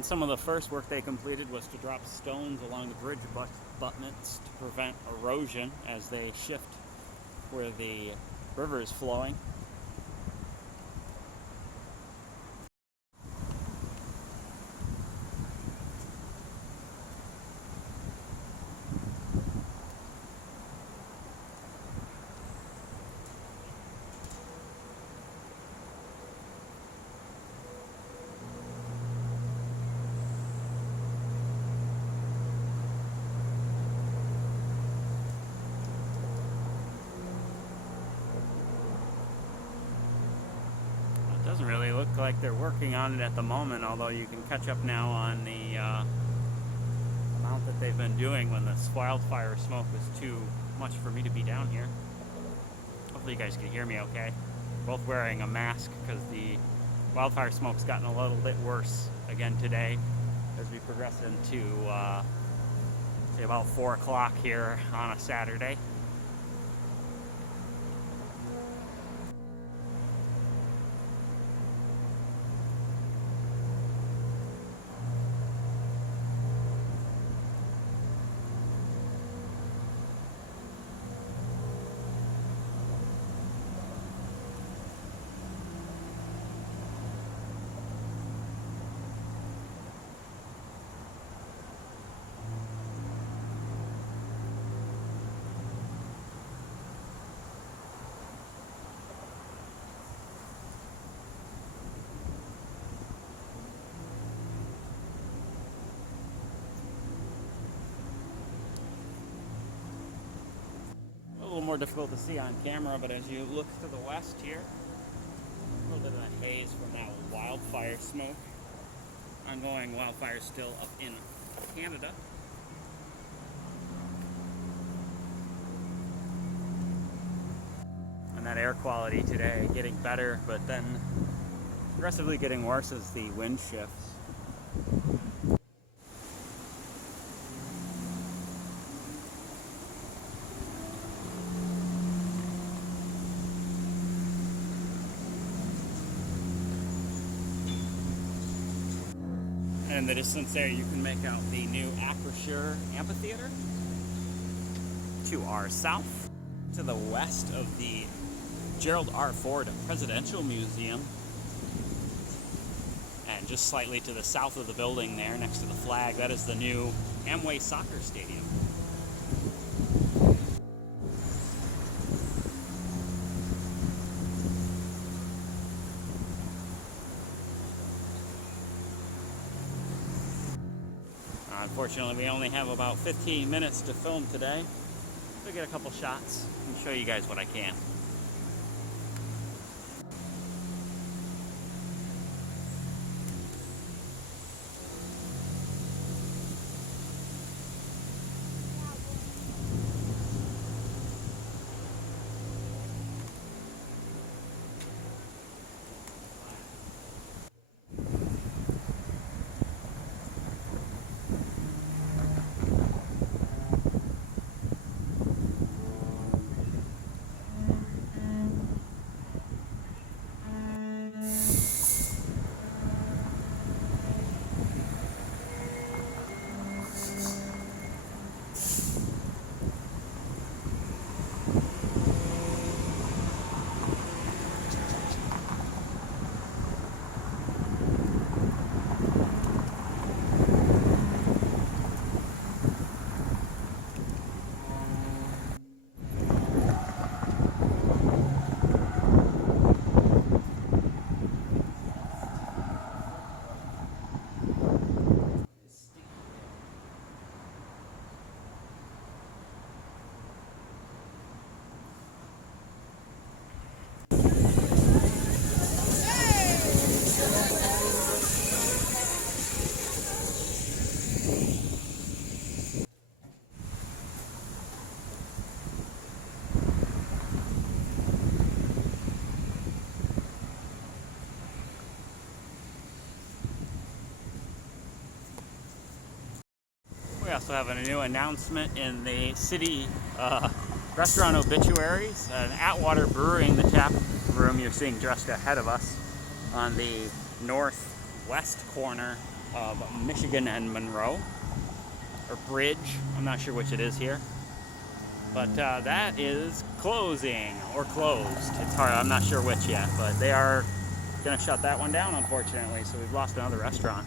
And some of the first work they completed was to drop stones along the bridge abutments to prevent erosion as they shift where the river is flowing. Doesn't really look like they're working on it at the moment, although you can catch up now on the amount that they've been doing when this wildfire smoke was too much for me to be down here. Hopefully you guys can hear me okay. Both wearing a mask because the wildfire smoke's gotten a little bit worse again today as we progress into say about 4 o'clock here on a Saturday. A little more difficult to see on camera, but as you look to the west here, a little bit of that haze from that wildfire smoke. Ongoing wildfire still up in Canada. And that air quality today getting better, but then progressively getting worse as the wind shifts. In the distance there, you can make out the new Acrisure Amphitheater. To our south, to the west of the Gerald R. Ford Presidential Museum, and just slightly to the south of the building there, next to the flag, that is the new Amway Soccer Stadium. Unfortunately, we only have about 15 minutes to film today. I'll get a couple shots and show you guys what I can. We also have a new announcement in the city restaurant obituaries. Atwater Brewing, the tap room you're seeing just ahead of us on the northwest corner of Michigan and Monroe, or Bridge. I'm not sure which it is here. But that is closing, or closed. It's hard, I'm not sure which yet, but they are going to shut that one down, unfortunately, so we've lost another restaurant.